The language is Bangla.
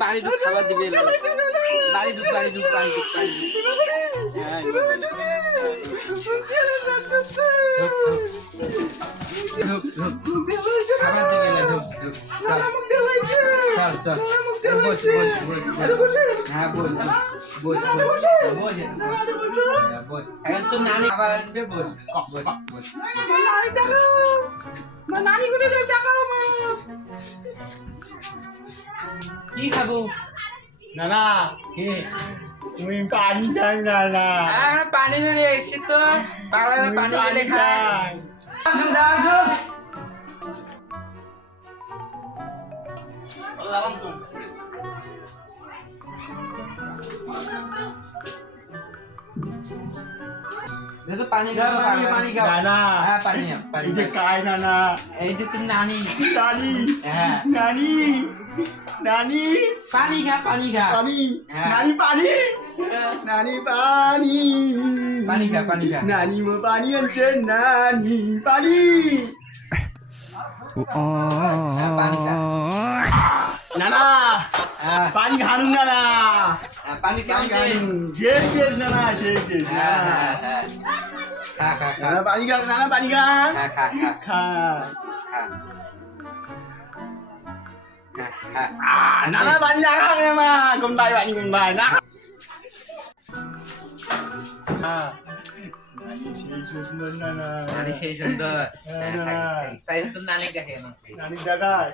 বাড়ি ঢুক খাবার দিবে বাড়ি ঢুক খাবার দিবে চল বস হ্যাঁ বস এখন তো নানি খাবার আনবে বস কি খাবো নানা তুমি পানি খাই না পানি ধরে এসছি তো পানি ধরে খাই পানি খাও পানি খাও না পানি এটা কাই না এইটা তো নানি হ্যাঁ নানি পানি খা পানি হ্যাঁ। নানি পানি খা নানি মো পানি আনছে নানি পানি পানি খা নানা পানি খানু নানা পানি শেষ নানা শেষ খা পানি খা নানা পানি খা খা নানা পানি না খা না কোন বাই পানি কোন বাই না নানি সেই সুন্দর সাইজ তো নানি দেখে না নানি জায়গায়